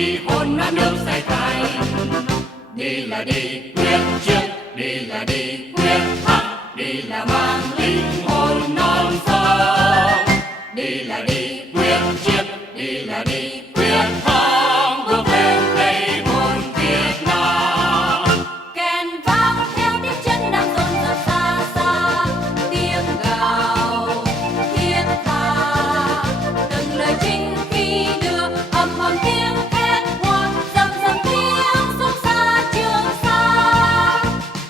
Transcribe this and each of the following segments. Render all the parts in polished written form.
vì hồn non nước xây thành. Đi là đi quyết chiến, đi là đi quyết thắng, đi là mang linh hồn non sông. Đi là đi quyết chiến, đi là đi quyết thắng, bước lên đây hồn Việt Nam. Kèn vang theo tiếng chân đang dồn dập xa xa, tiếng gào thiết tha, từng lời chinh khi đưa ầm ầm tiếng thét hoa, rầm rầm tiếng xôn xa Trường Sa.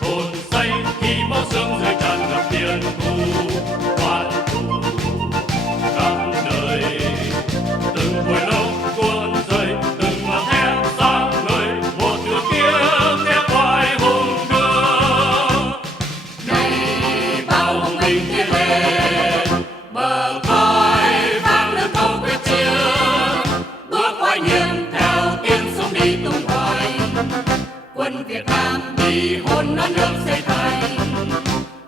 Hồn say khi máu xương rơi tràn ngập tiền thu, hoàn thu khắp nơi. Từng hồi lâu cuốn rơi, từng ngọn thép sáng ngời, một đường kiếm thép oai hùng đưa. Này bao hùng binh tiến lên, bờ vai vang lên câu quyết chiến, bước oai nghiêm theo tiếng súng đi tung hoành. Quân Việt Nam đi hồn non nước xây thành.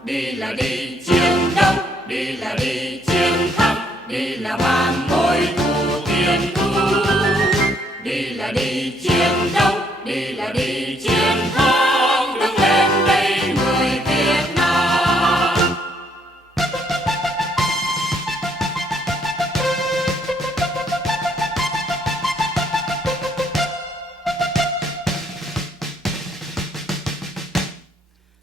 Đi là đi chiến đấu, đi là đi chiến thắng, đi là mang mối thù tiền thu. Đi là đi chiến đấu, đi là đi chiến thắng, đứng lên đây người Việt Nam.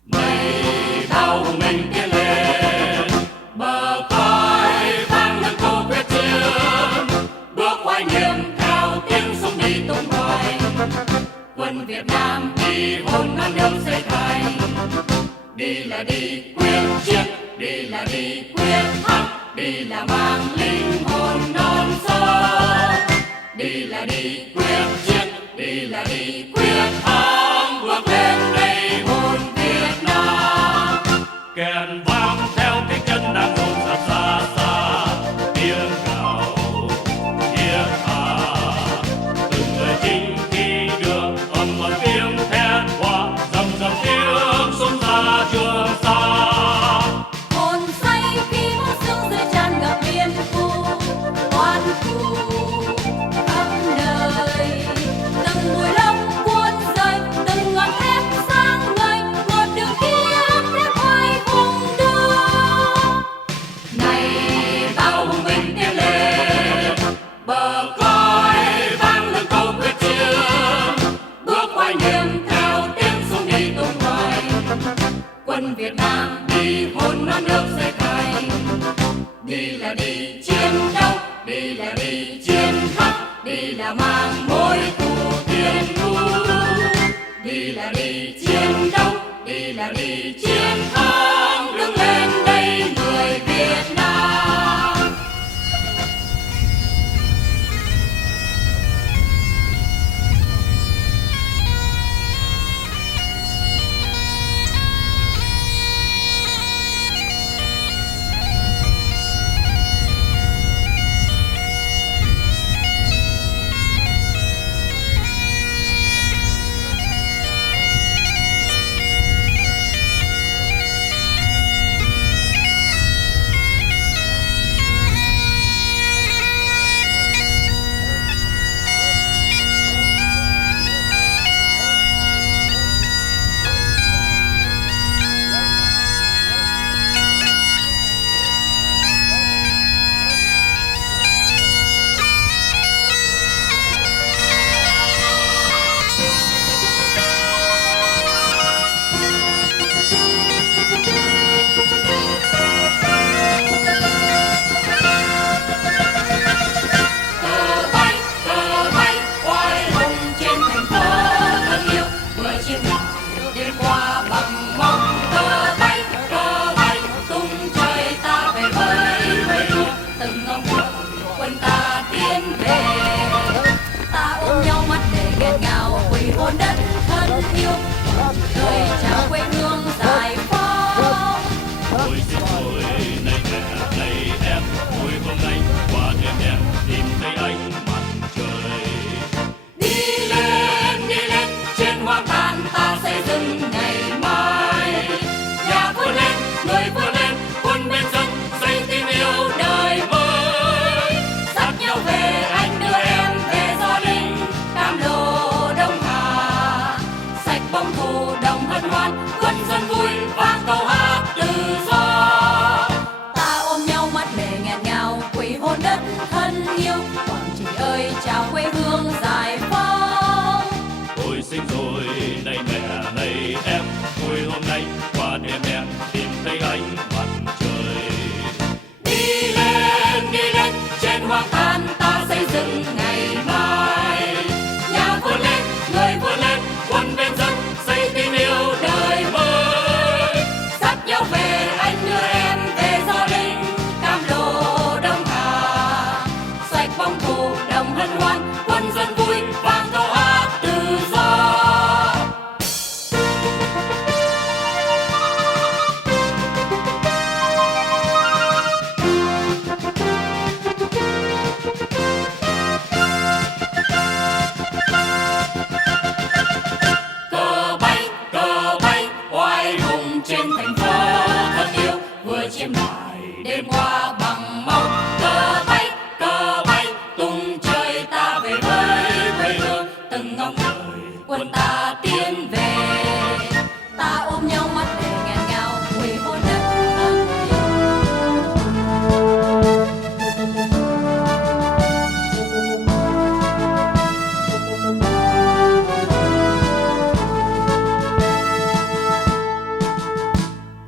Mây bao hùng binh tiến lên, bờ cõi vang lên câu quyết chiến, bước oai nghiêm theo tiếng súng đi tung hoành. Quân Việt Nam đi hồn non nước xây thành. Đi là đi quyết chiến, đi là đi quyết thắng, đi là mang linh hồn non sông. Đi là đi quyết chiến, đi là đi quyết thắng, bước lên đây hồn Việt Nam. Kèn vang theo tiếng chân đang dồn dập xa xa, tiếng gào thiết tha, từng người chinh khi đưa ầm ầm tiếng thét hoa, rầm rầm tiếng xôn xa Trường Sa. Hồn say khi máu xương rơi tràn ngập biên khu, oan thù khắp nơi. Từng mùi lông cuốn rơi, từng ngọn thép sáng ngời, một đường kiếm thép oai hùng đưa. Này bao hùng binh tiến lên, bờ cõi vang lên câu quyết chiến, bước oai nghiêm theo tiếng súng đi tung hoành. Quân Việt Nam đi hồn non nước xây thành. Đi là đi chiến đấu, đi là đi chiến thắng, đi là mang mối thù tiền thu. Đi là đi chiến đấu, đi là đi chiến thắng, đứng lên đây người Việt Nam. lời chào quê hương giải phóng. Tôi sinh rồi này mẹ này em, vui hôm nay qua đêm em tìm thấy ánh mặt trời. Đi lên trên hoa than ta xây dựng ngày mai. Nhà vươn lên, người vươn lên, quân bên dân xây tình yêu đời mới. Dắt nhau về anh đưa em về gia đình cam lộ Đông Hà. Xoạch bóng thù đồng hân hoan, quân dân vui vang câu hát tự do. Cờ bay, oai hùng trên thành phố thân yêu, vừa chiêm lại đêm qua bằng máu. Cờ bay, tung trời ta về với quê hương, từng ngóng trời quân ta tiến về. Ta ôm nhau mắt để nghẹn ngào, quê hôn đất thân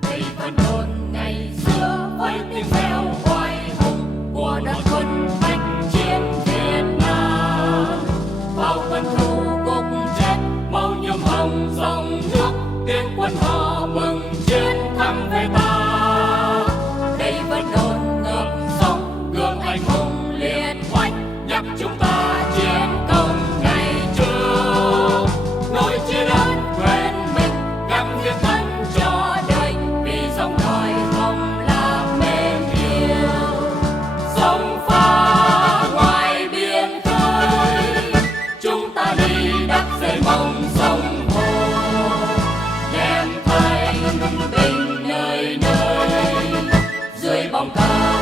đây vẫn đồn ngày xưa với tiếng reo oai hùng của đoàn quân bách chiến Việt Nam. Bao quân thù gục chết, màu nhuộm hồng dòng nước, tiếng quân hò mừng chiến thắng về ta. Đây vẫn đồn ngập sông gương anh hùng liệt oanh, nhắc chúng ta chiến công ngày trước. Nỗi chia ơn quên mình gắng hiến thân cho đời, vì dòng đòi hồng là mến yêu. Sông pha ngoài biển khơi, chúng ta đi đắp dây mong sông hồ. Đem thanh bình nơi nơi, dưới bóng cờ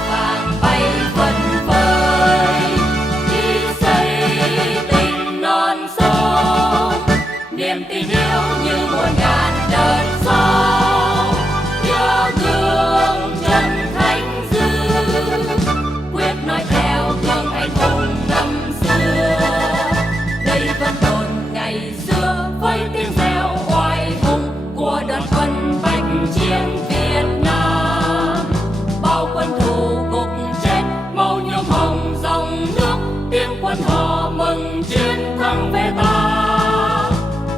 vàng bay phất phới. Đi xây tình non sông, niềm tin yêu như muôn ngàn đợt sóng. Nhớ gương chân khánh dư, quyết nói theo gương anh hùng năm xưa. Đây vẫn đồn ngày xưa với tiếng reo oai hùng của đoàn quân bách chiến Việt Nam. Bao quân thù gục chết, màu nhuộm hồng dòng nước, tiếng quân hò mừng chiến thắng về ta.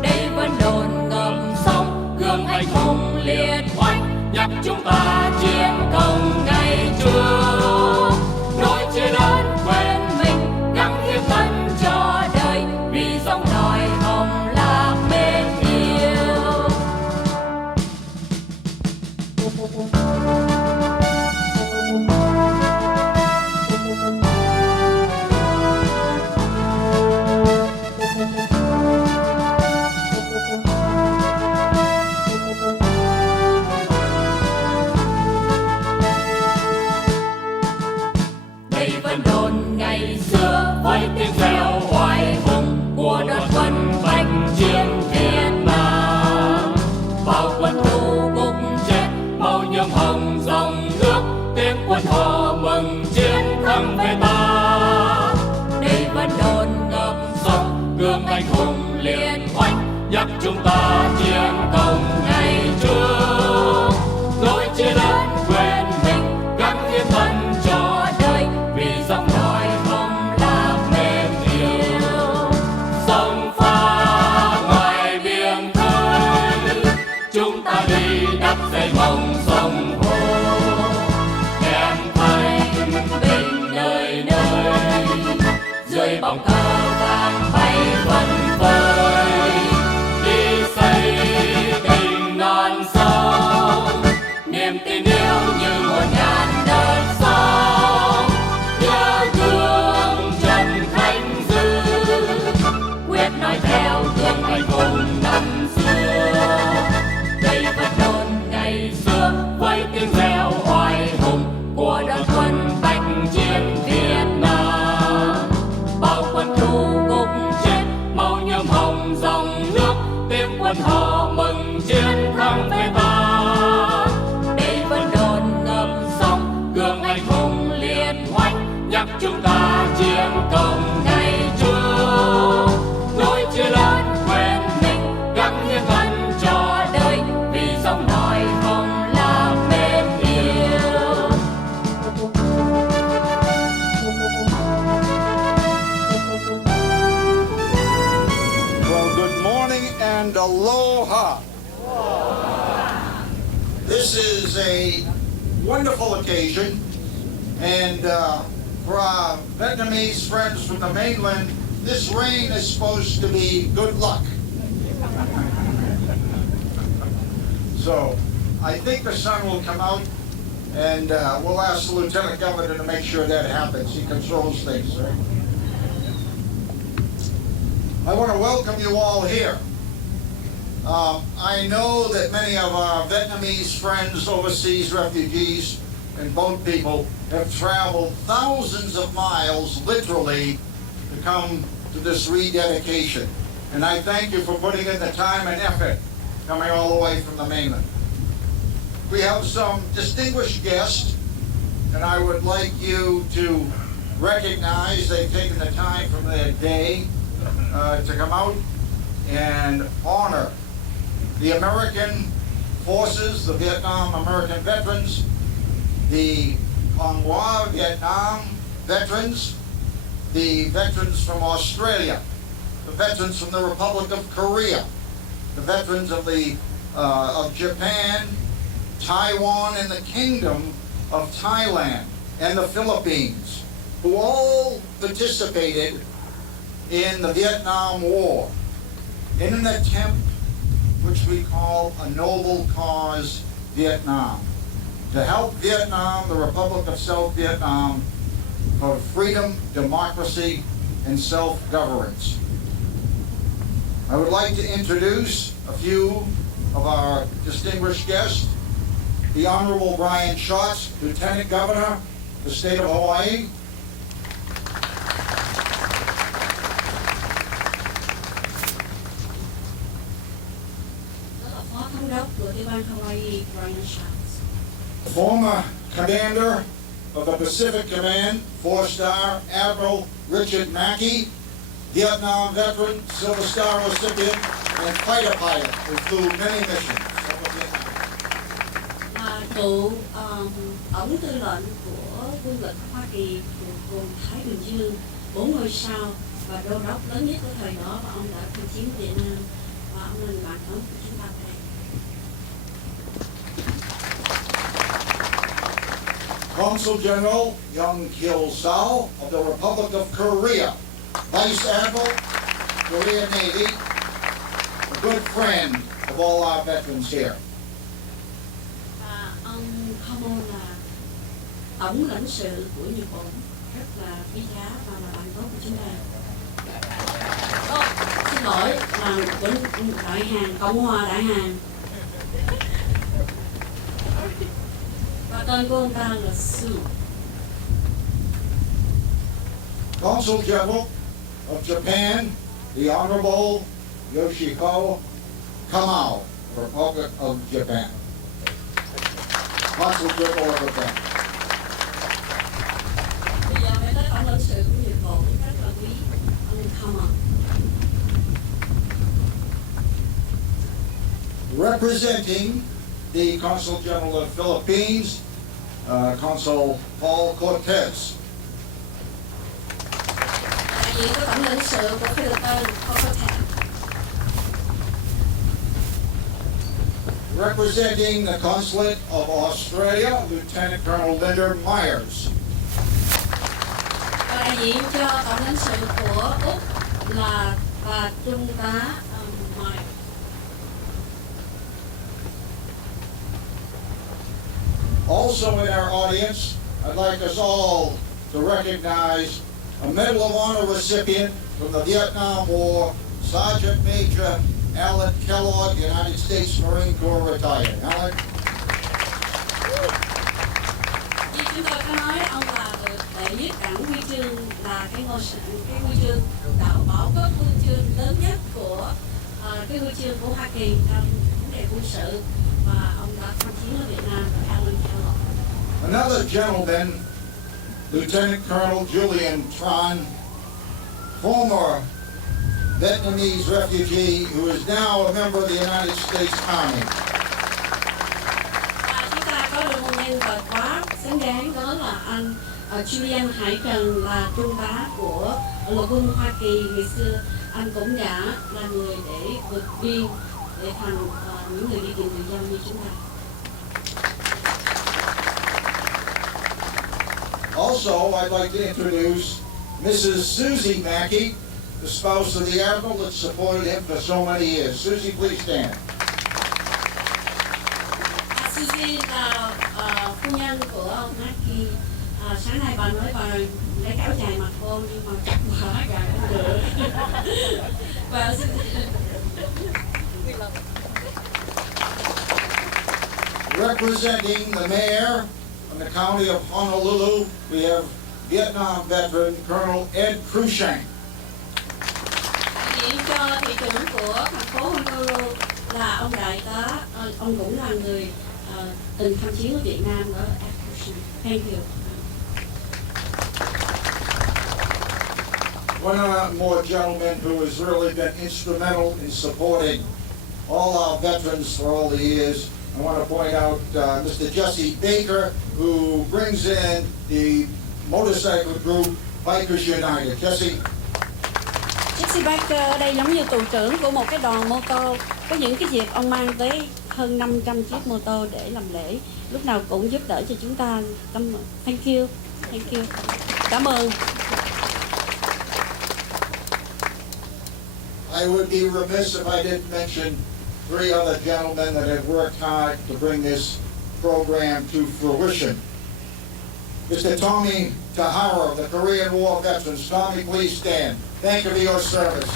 Đây vẫn đồn ngập sông gương anh hùng liệt oanh, nhắc chúng ta chiến công ngày trước. Nỗi chia ơn quên mình gắng hiến thân cho đời, vì dòng đòi hồng là mến yêu. Đây vẫn đồn ngày xưa với tiếng reo oai hùng của đoàn quân bách chiến Việt Nam. Bao quân thù gục chết, màu nhuộm hồng dòng nước, tiếng quân hò mừng chiến thắng về ta. Đây vẫn đồn ngập sông gương anh hùng liệt oanh, nhắc chúng ta chiến công ngày trước. Nỗi chia ơn quên mình gắng hiến thân cho đời, vì dòng đòi hồng là mến yêu. Sông pha ngoài biển khơi, chúng ta đi đắp dây mong sông hồ. Đem thanh bình nơi nơi, dưới bóng cờ vàng bay phất phới. Đi xây tình non sông, niềm tin yêu như muôn ngàn đợt sóng. Nhớ gương chân khánh dư, quyết nói theo gương anh hùng năm xưa. Đây vẫn đồn ngày xưa với tiếng reo oai hùng của đoàn quân bách chiến Việt Nam. Bao quân Aloha. This is a wonderful occasion, and for our Vietnamese friends from the mainland, this rain is supposed to be good luck. So I think the sun will come out, and we'll ask the Lieutenant Governor to make sure that happens. He controls things, right? I want to welcome you all here. I know that many of our Vietnamese friends, overseas refugees, and boat people have traveled thousands of miles, literally, to come to this rededication. And I thank you for putting in the time and effort coming all the way from the mainland. We have some distinguished guests, and I would like you to recognize they've taken the time from their day to come out and honor the American forces, the Vietnam American veterans, the Cong Hoa Vietnam veterans, the veterans from Australia, the veterans from the Republic of Korea, the veterans of Japan, Taiwan, and the Kingdom of Thailand, and the Philippines, who all participated in the Vietnam War in an attempt which we call a noble cause Vietnam, to help Vietnam, the Republic of South Vietnam, for freedom, democracy, and self-governance. I would like to introduce a few of our distinguished guests. The Honorable Brian Schatz, Lieutenant Governor of the State of Hawaii. Phó Thống đốc của Tiểu bang Hawaii, Brian Schatz. Former Commander of the Pacific Command, 4-star Admiral Richard Mackey, Vietnam veteran, Silver Star recipient, and fighter pilot who flew many missions over Vietnam. Là cựu ẩn tư lệnh của quân lực Hoa Kỳ thuộc vùng Thái Bình Dương, 4 ngôi sao và đô đốc lớn nhất của thời đó, và ông đã tham chiến Việt Nam, và ông là người bạn thân của chúng ta đây. Consul General Young Kil Sao of the Republic of Korea, Vice Admiral, Korean Navy, a good friend of all our veterans here. Và ông Kamo là tổng lãnh sự của Nhật Bản, rất là quý giá và là bạn tốt của chúng ta. Xin lỗi, là của Đại Hàn, Cộng hòa Đại Hàn. Và tên của ông ta là Su. Consul General of Japan, the Honorable Yoshiko Kamau, Republic of Japan. Consul General of Japan. Bây giờ mới tới tổng lãnh sự của Nhật Bản, rất là quý, ông Kamo. Representing the Consul General of Philippines, Consul Paul Cortez. Đại diện của tổng lãnh sự của Philippines, Cortez. Representing the Consulate of Australia, Lieutenant Colonel Linda Myers. Và đại diện cho tổng lãnh sự của Úc là bà Trung tá Myers. Also in our audience, I'd like us all to recognize a Medal of Honor recipient from the Vietnam War, Sergeant Major Alan Kellogg, United States Marine Corps retired. Alan? Như chúng tôi có nói, ông là được đệ nhất đẳng huy chương, là cái huy chương đạo bảo cấp huy chương lớn nhất của cái huy chương của Hoa Kỳ trong vấn đề quân sự, và ông đã tham chiến ở Việt Nam, Alan Kellogg. Another gentleman, Lieutenant Colonel Julian Tran, former Vietnamese refugee who is now a member of the United States Army. Và chúng ta có được một nhân vật quá xứng đáng, đó là anh Julian Hải Trần, là trung tá của lục quân Hoa Kỳ ngày xưa. Anh cũng đã là người để vượt biên để thành những người đi tìm tự do như chúng ta. Also, I'd like to introduce Mrs. Susie Mackey, the spouse of the Admiral that supported him for so many years. Susie, please stand. Susie là phu nhân của ông Mackey. Sáng nay bà nói bà lấy kéo dài mặt cô nhưng mà chắc bà dài không được. Và Representing the mayor of the county of Honolulu, we have Vietnam veteran Colonel Ed Cruikshank. đại diện cho thị trưởng của thành phố Honolulu là ông đại tá, ông cũng là người từng tham chiến ở Việt Nam ở Action. Thank you. One more gentleman who has really been instrumental in supporting all our veterans for all the years. I want to point out Mr. Jesse Baker, who brings in the motorcycle group Bikers United. Jesse. Jesse Baker ở đây giống như tù trưởng của một cái đoàn mô tô. Có những cái dịp ông mang tới hơn 500 chiếc mô tô để làm lễ. Lúc nào cũng giúp đỡ cho chúng ta. Thank you. Thank you. Cảm ơn. I would be remiss if I didn't mention 3 other gentlemen that have worked hard to bring this program to fruition. Mr. Tommy Tahara of the Korean War veterans. Tommy, please stand. Thank you for your service.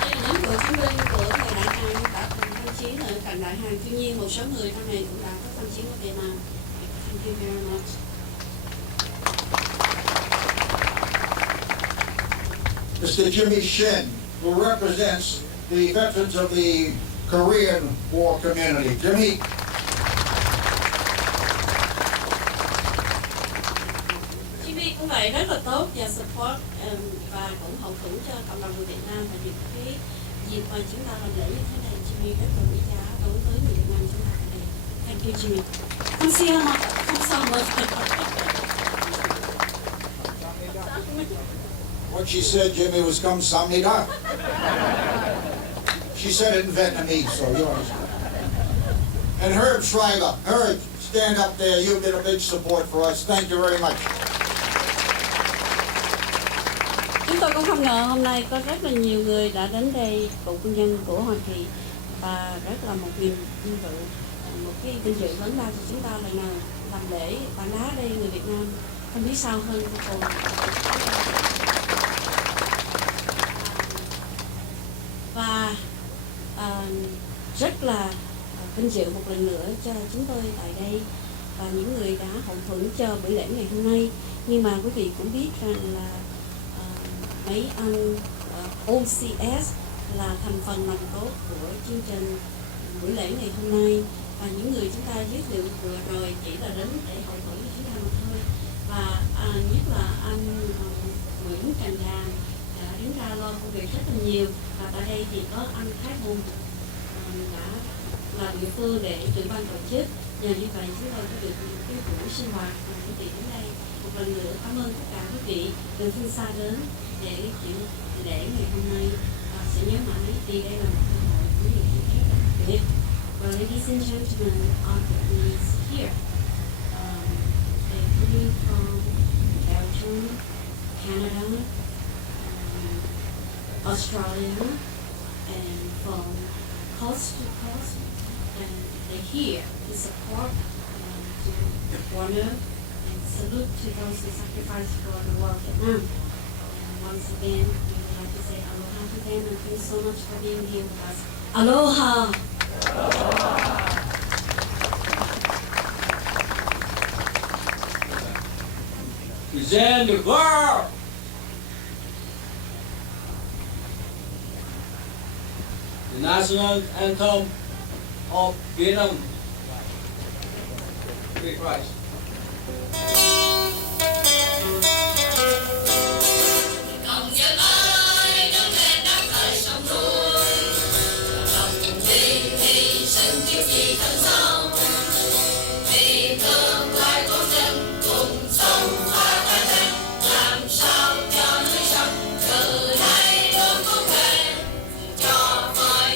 Đây là những cựu chiến binh của thời đại Hàn đã từng tham chiến ở cận đại Hàn. Tuy nhiên một số người trong này cũng đã có tham chiến ở Việt Nam. Thank you very much. Mr. Jimmy Shin, who represents the veterans of the Korean War community. Jimmy. Jimmy cũng vậy, rất là tốt và support và cũng hậu thuẫn cho cộng đồng người Việt Nam. Và những cái dịp mà chúng ta làm lễ như thế này, Jimmy rất là quý giá đối với người Việt Nam chúng ta ở đây. Thank you, Jimmy. Không sao mà, không sao mà. What she said, Jimmy, was kamsahamnida. She said it in Vietnamese, so you understand. And Herb Schreiber. Herb, stand up there. You've been a big support for us. Thank you very much. Chúng tôi cũng không ngờ hôm nay có rất là nhiều người đã đến đây, cựu quân nhân của Hoa Kỳ, và rất là một niềm vinh dự, một cái vinh dự lớn lao cho chúng ta lần nào làm lễ tảng đá đây. Người Việt Nam không biết sao hơn cô. Và rất là vinh dự một lần nữa cho chúng tôi tại đây và những người đã hậu thuẫn cho buổi lễ ngày hôm nay. Nhưng mà quý vị cũng biết rằng là mấy anh OCS là thành phần nòng cốt của chương trình buổi lễ ngày hôm nay, và những người chúng ta giới thiệu vừa rồi chỉ là đến để hậu thuẫn cho chúng ta mà thôi. Và nhất là anh Nguyễn Trần Đàn đã đứng ra lo công việc rất là nhiều, và tại đây thì có anh Thái Hùng đã là địa phương để trưởng ban tổ chức. Nhờ như vậy chúng tôi có được những cái buổi sinh hoạt và quý vị đến đây. Một lần nữa cảm ơn tất cả quý vị từ phương xa đến để chịu lễ ngày hôm nay, và sẽ nhớ mãi vì đây là một cơ hội của những người rất đặc biệt. Well, ladies and gentlemen, our Vietnamese here, they're coming from Belgium, Canada, Australia, and from coast to coast, and they're here to support, to honor and salute to those who sacrificed for the war of Vietnam. And once again, we would like to say aloha to them, and thanks so much for being here with us. Aloha! Present the world! The national anthem of Vietnam. Free Christ. Cộng dân ơi, đứng lên đáp lời sông núi, lòng cùng đi hy sinh trước khi thân sống, vì tương lai của dân cùng sống và thái bình, làm sao cho núi sông từ nay luôn không thể cho với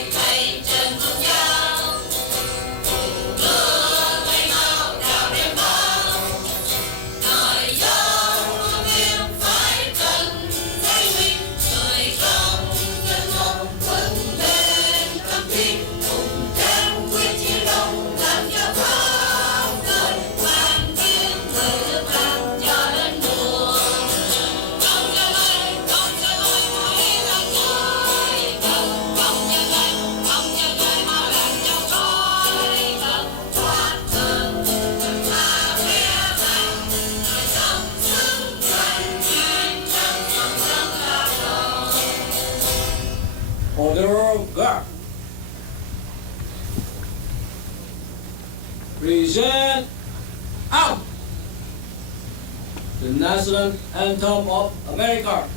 Present out the national anthem of America.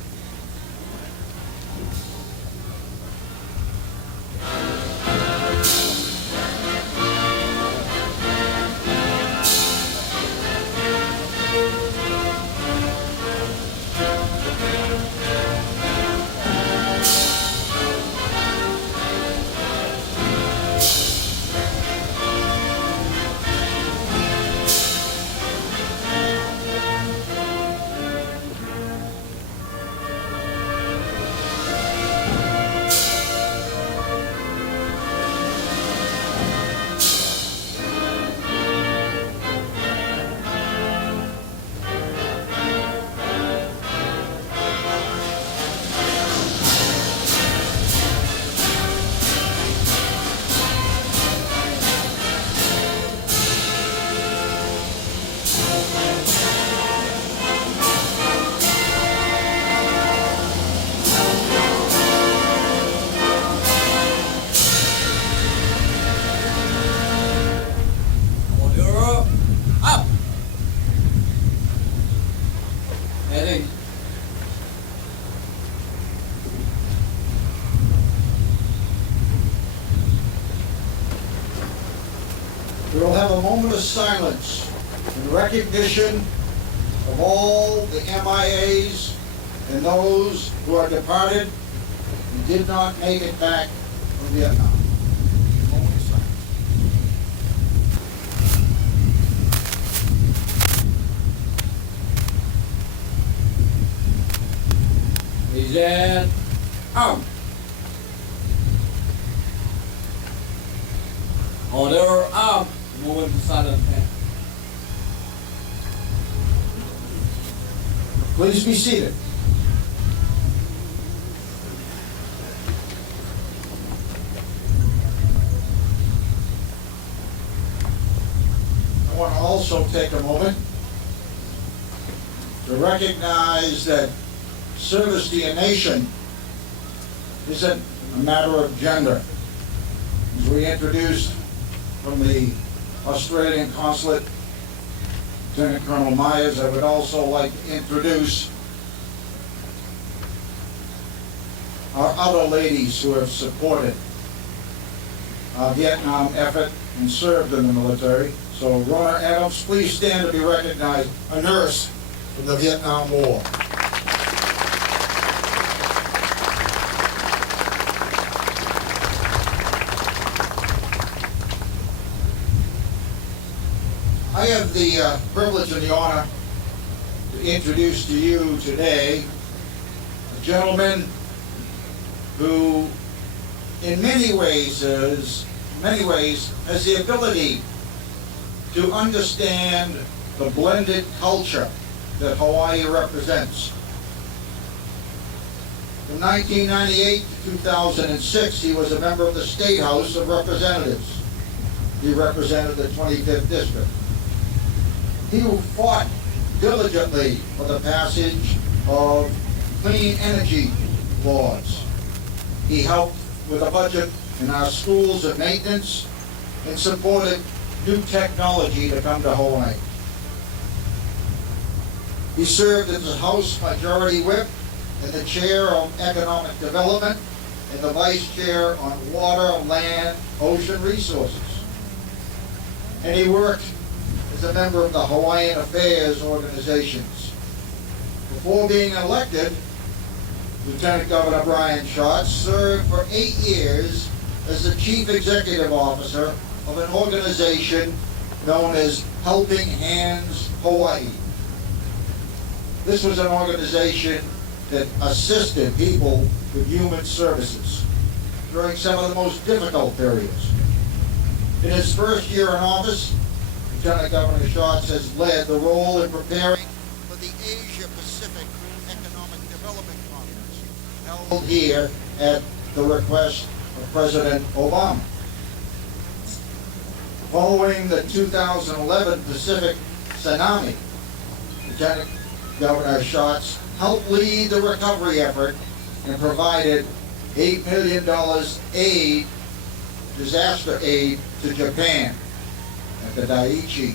Order up. Heading. We will have a moment of silence in recognition of all the MIAs and those who are departed and did not make it back from Vietnam. A moment of silence. Present out. Order up. Moment of silence. Please be seated. I want to also take a moment to recognize that service to your nation isn't a matter of gender. As we introduced from the Australian consulate, Lieutenant Colonel Myers, I would also like to introduce our other ladies who have supported our Vietnam effort and served in the military. So Rona Adams, please stand to be recognized, a nurse from the Vietnam War. I have the privilege and the honor to introduce to you today a gentleman who in many ways has the ability to understand the blended culture that Hawaii represents. From 1998 to 2006, he was a member of the State House of Representatives. He represented the 25th District. He fought diligently for the passage of clean energy laws. He helped with the budget in our schools and maintenance and supported new technology to come to Hawaii. He served as the House Majority Whip and the Chair of Economic Development and the Vice Chair on Water, Land, Ocean Resources. And he worked as a member of the Hawaiian Affairs organizations. Before being elected, Lieutenant Governor Brian Schatz served for 8 years as the Chief Executive Officer of an organization known as Helping Hands Hawaii. This was an organization that assisted people with human services during some of the most difficult periods. In his first year in office, Lieutenant Governor Schatz has led the role in preparing for the Asia Pacific Economic Development Conference held here at the request of President Obama. Following the 2011 Pacific tsunami, Lieutenant Governor Schatz helped lead the recovery effort and provided $8 million disaster aid to Japan. at the Daiichi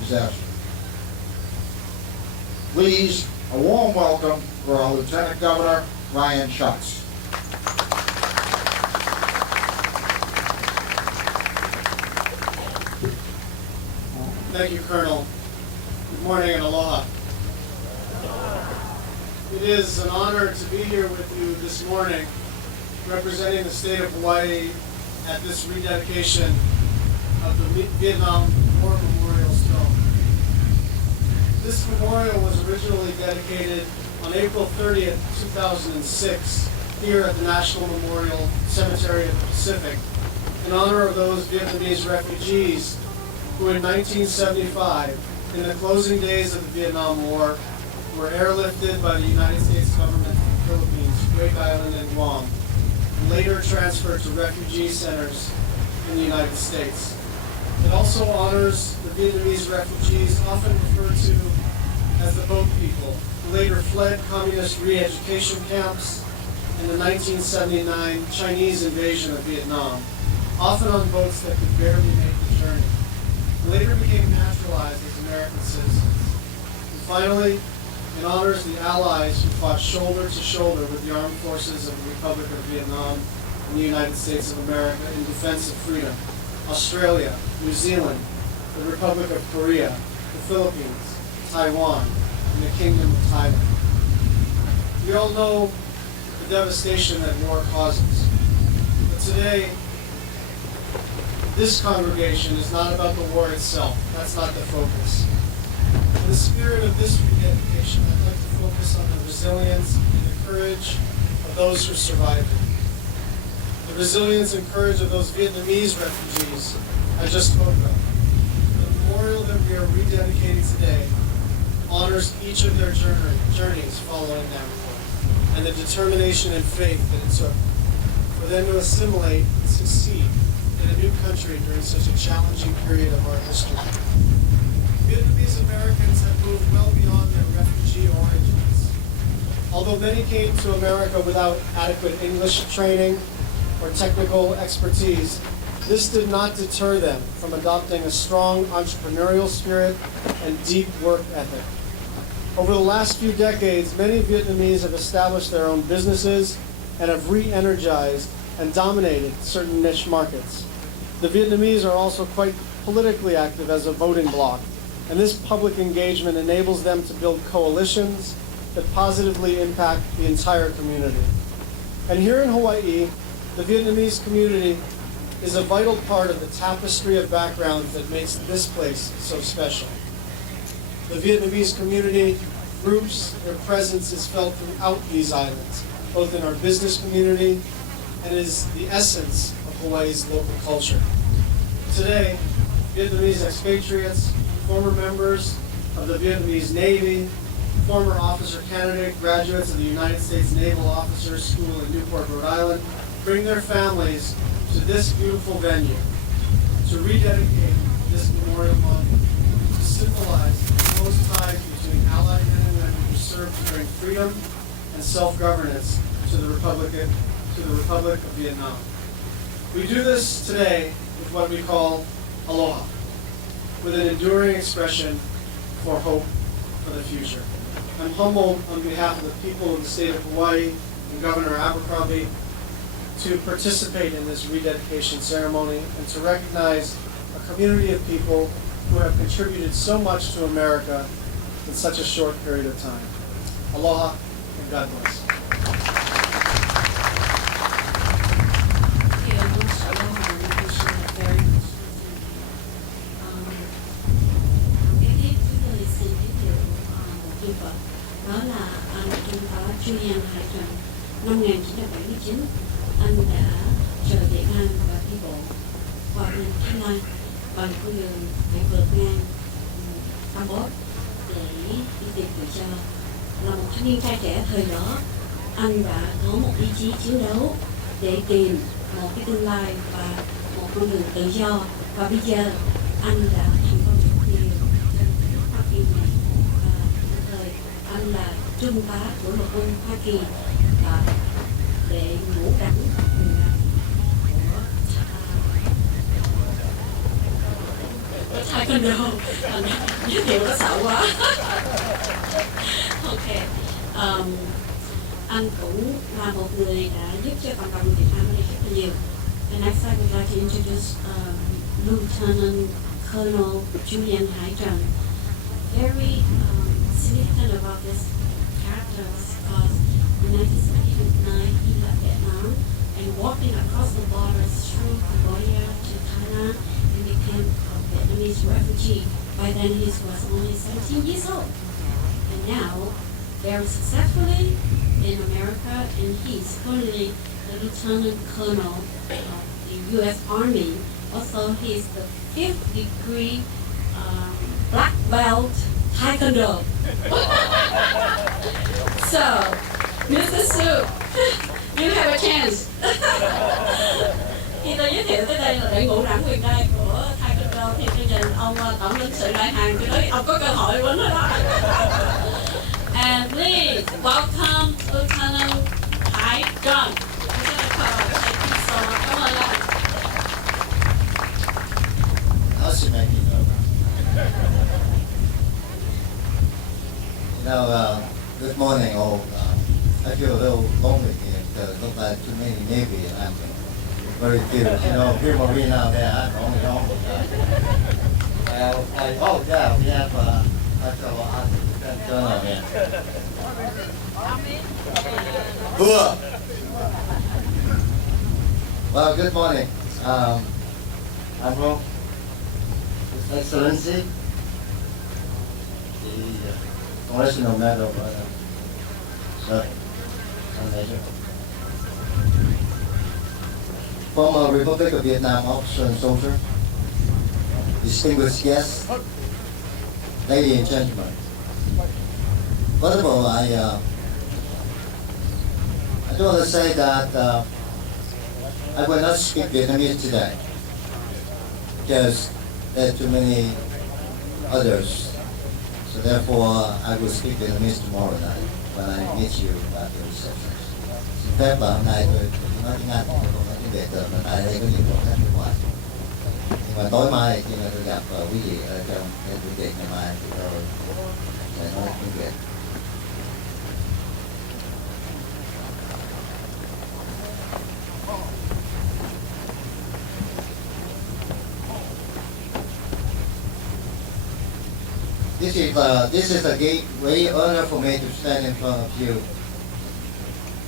disaster. Please, a warm welcome for our Lieutenant Governor, Ryan Schatz. Thank you, Colonel. Good morning and aloha. It is an honor to be here with you this morning, representing the state of Hawaii at this rededication of the Vietnam War Memorial Stone. This memorial was originally dedicated on April 30th, 2006, here at the National Memorial Cemetery of the Pacific, in honor of those Vietnamese refugees who in 1975, in the closing days of the Vietnam War, were airlifted by the United States government to the Philippines, Wake Island, and Guam, and later transferred to refugee centers in the United States. It also honors the Vietnamese refugees, often referred to as the boat people, who later fled communist re-education camps in the 1979 Chinese invasion of Vietnam, often on boats that could barely make the journey. Later became naturalized as American citizens. And finally, it honors the allies who fought shoulder to shoulder with the armed forces of the Republic of Vietnam and the United States of America in defense of freedom. Australia, New Zealand, the Republic of Korea, the Philippines, Taiwan, and the Kingdom of Thailand. We all know the devastation that war causes. But today, this congregation is not about the war itself. That's not the focus. In the spirit of this rededication, I'd like to focus on the resilience and the courage of those who survived it. The resilience and courage of those Vietnamese refugees I just spoke of. The memorial that we are rededicating today honors each of their journeys following that war, and the determination and faith that it took for them to assimilate and succeed in a new country during such a challenging period of our history. Vietnamese Americans have moved well beyond their refugee origins. Although many came to America without adequate English training or technical expertise, this did not deter them from adopting a strong entrepreneurial spirit and deep work ethic. Over the last few decades, many Vietnamese have established their own businesses and have re-energized and dominated certain niche markets. The Vietnamese are also quite politically active as a voting bloc, and this public engagement enables them to build coalitions that positively impact the entire community. And here in Hawaii, the Vietnamese community is a vital part of the tapestry of backgrounds that makes this place so special. The Vietnamese community groups, their presence is felt throughout these islands, both in our business community and is the essence of Hawaii's local culture. Today, Vietnamese expatriates, former members of the Vietnamese Navy, former officer candidate graduates of the United States Naval Officers School in Newport, Rhode Island, bring their families to this beautiful venue to rededicate this memorial monument, to symbolize the close ties between allied men and women who served during freedom and self-governance to the Republic of Vietnam. We do this today with what we call aloha, with an enduring expression for hope for the future. I'm humbled on behalf of the people of the state of Hawaii and Governor Abercrombie to participate in this rededication ceremony and to recognize a community of people who have contributed so much to America in such a short period of time. Aloha and God bless. Đó là anh Trung tá Julian Hải Trần. Năm 1979, anh đã rời Việt Nam và đi bộ qua bên Thái Lan bằng con đường phải vượt ngang Campuchia để đi tìm tự do. Là một thanh niên trai trẻ thời đó, anh đã có một ý chí chiến đấu để tìm một cái tương lai và một con đường tự do. Và bây giờ anh đã thành công rất nhiều trong nước Hoa Kỳ này. Anh là trung tá của lục quân Hoa Kỳ để ngũ đẳng của taekwondo. Giới thiệu nó sợ quá. Ok. Anh cũng là một người đã giúp cho cộng đồng Việt Nam ở đây rất là nhiều. And next I would like to introduce Lieutenant Colonel Julian Hải Trần. Very significant about this character because in 1979 he left Vietnam and walking across the borders through Cambodia to Thailand and became a Vietnamese refugee. By then he was only 17 years old. And now, very successfully in America, and he's currently the Lieutenant Colonel of the U.S. Army. Also, he's the 5th degree black belt taekwondo. So, Mr. Su, you have a chance. Khi tôi giới thiệu tới đây là đội ngũ đảng quyền cai của taekwondo thì tôi nhìn ông tổng lãnh sự Đại Hàn, tôi nói ông có cơ hội quýnh rồi đó. And please welcome Lieutenant Hải Trần. Cảm ơn anh. How's she making over? Good morning all. I feel a little lonely here because it looks like too many Navy and I'm very curious. Here Marina there, I'm the only guy. We have my fellow Lieutenant Colonel here. Tươ. Well, good morning. I'm from His Excellency, the Congressional Medal of Honor, Sir, Major. Former Republic of Vietnam officer and soldier, distinguished guests, ladies and gentlemen. First of all, I do want to say that I will not speak Vietnamese today because there are too many others. So therefore, I will speak Vietnamese tomorrow night when I meet you at the reception. Xin phép là hôm nay tôi nói tiếng Anh, tôi không nói tiếng Việt được, mà tại đây có nhiều người khách nước ngoài. Nhưng mà tối mai khi mà tôi gặp quý vị ở trong cái buổi tiệc ngày mai thì tôi sẽ nói tiếng Việt. This is a great honor for me to stand in front of you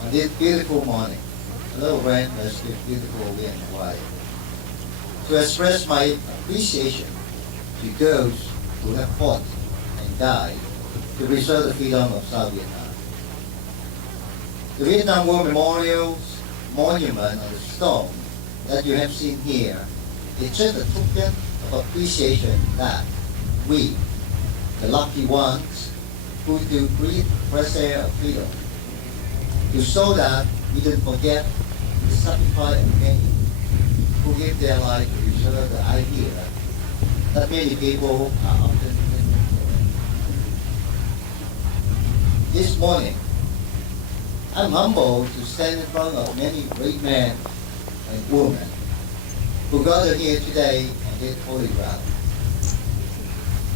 on this beautiful morning, a little rain, but still beautiful and quiet, to express my appreciation to those who have fought and died to preserve the freedom of South Vietnam. The Vietnam War Memorial's monument on the stone that you have seen here is just a token of appreciation that we, the lucky ones who do breathe fresh air of freedom, to show that we didn't forget the sacrifice of many who give their life to preserve the idea that many people are often ignorant of. This morning, I'm humbled to stand in front of many great men and women who gathered here today on this holy ground.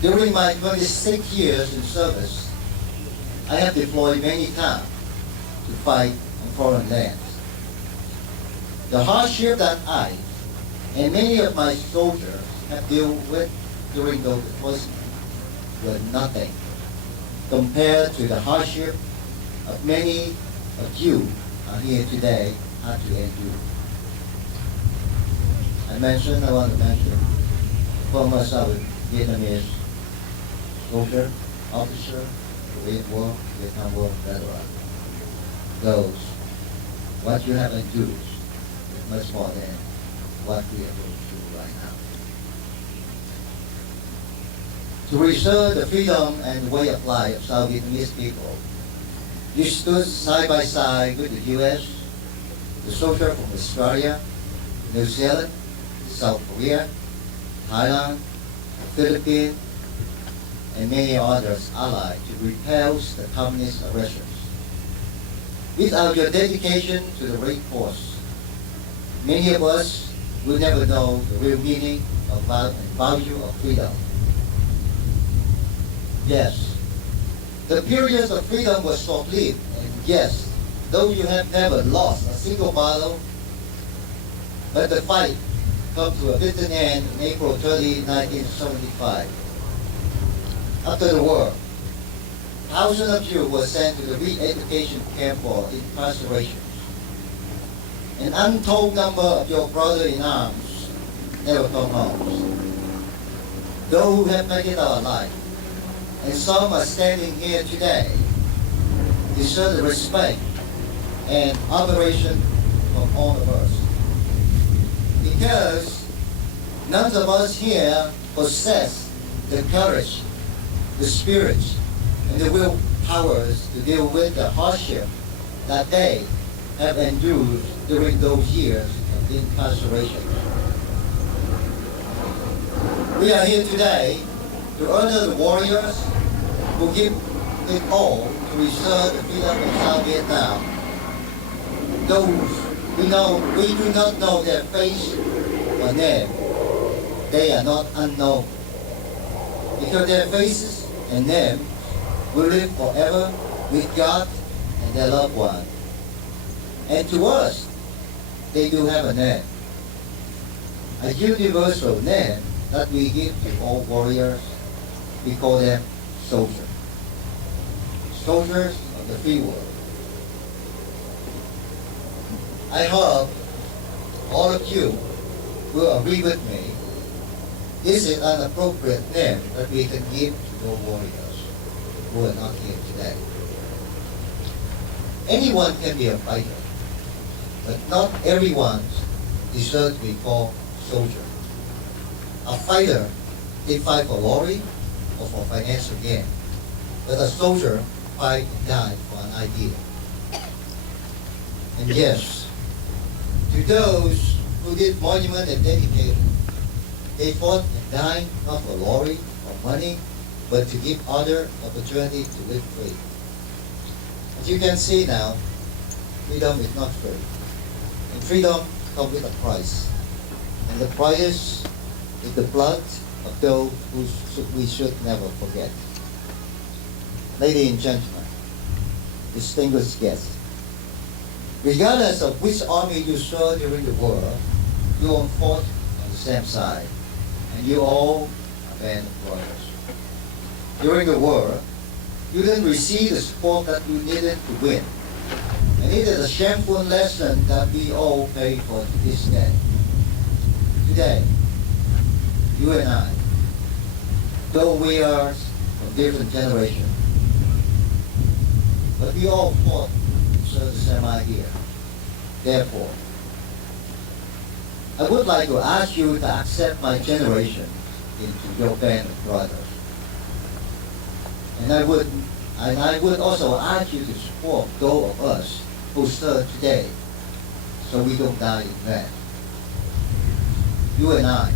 During my 26 years in service, I have deployed many times to fight on foreign lands. The hardship that I and many of my soldiers have dealt with during those deployments were nothing compared to the hardship of many of you are here today had to endure. I want to mention former South Vietnamese soldier, officer, Vietnam War veteran. Those, what you have endured is much more than what we are going through right now. To preserve the freedom and way of life of South Vietnamese people, you stood side by side with the U.S., the soldier from Australia, New Zealand, South Korea, Thailand, the Philippines, and many others allied to repel the communist aggressions. Without your dedication to the great cause, many of us will never know the real meaning of value of freedom. Yes, the period of freedom was short-lived, and yes, though you have never lost a single battle, but the fight come to a bitter end in April 30, 1975. After the war, thousands of you were sent to the re-education camp for incarceration. An untold number of your brother-in-arms never come home. Those who have made it out alive, and some are standing here today, deserve the respect and admiration from all of us. Because none of us here possess the courage, the spirit, and the will powers to deal with the hardship that they have endured during those years of incarceration. We are here today to honor the warriors who give it all to restore the freedom of South Vietnam. Those we do not know their face or name. They are not unknown, because their faces and names will live forever with God and their loved one. And to us, they do have a name, a universal name that we give to all warriors. We call them soldiers. Soldiers of the free world. I hope all of you will agree with me. This is an appropriate name that we can give to those warriors who are not here today. Anyone can be a fighter, but not everyone deserves to be called soldier. A fighter, they fight for glory or for financial gain, but a soldier fight and die for an idea. And yes, to those who did monument and dedicated, they fought and died not for glory or money, but to give other opportunity to live free. As you can see now, freedom is not free. And freedom comes with a price. And the price is the blood of those who we should never forget. Ladies and gentlemen, distinguished guests, regardless of which army you served during the war, you all fought on the same side, and you all are band of brothers. During the war, you didn't receive the support that you needed to win, and it is a shameful lesson that we all pay for to this day. Today, you and I, though we are from different generations, but we all fought to serve the same idea. Therefore, I would like to ask you to accept my generation into your band of brothers. And I would also ask you to support those of us who serve today, so we don't die in vain. You and I,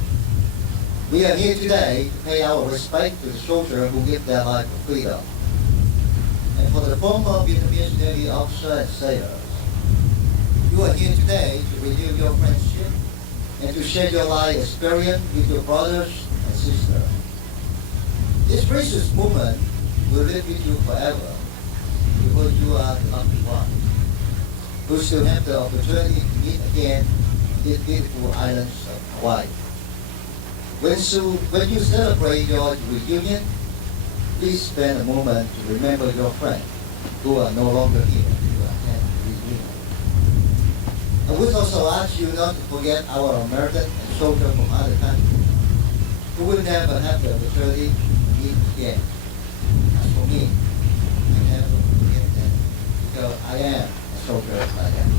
we are here today to pay our respect to the soldiers who give their life for freedom. And for the former Vietnamese Navy officers and sailors, you are here today to renew your friendship and to share your life experience with your brothers and sisters. This precious moment will live with you forever, because you are the lucky one who still have the opportunity to meet again on these beautiful islands of Hawaii. When you celebrate your reunion, please spend a moment to remember your friends who are no longer here to attend the reunion. I would also ask you not to forget our American and soldiers from other countries who will never have the opportunity to meet again. As for me, I never forget them, because I am a soldier like them.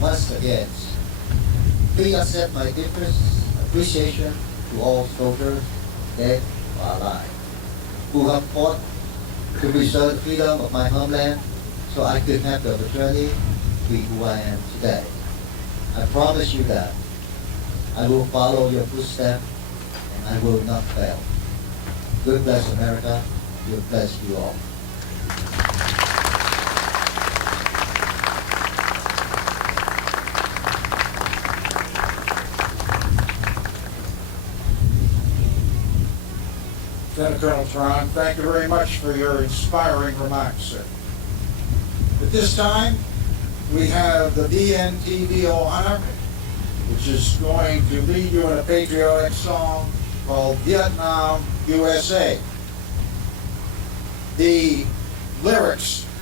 Once again, please accept my deepest appreciation to all soldiers, dead or alive, who have fought to preserve the freedom of my homeland so I could have the opportunity to be who I am today. I promise you that I will follow your footsteps and I will not fail. God bless America. God bless you all. Colonel Tron. Thank you very much for your inspiring remarks, sir. At this time, we have the VNTVO honor, which is going to lead you in a patriotic song called Vietnam, USA. The lyrics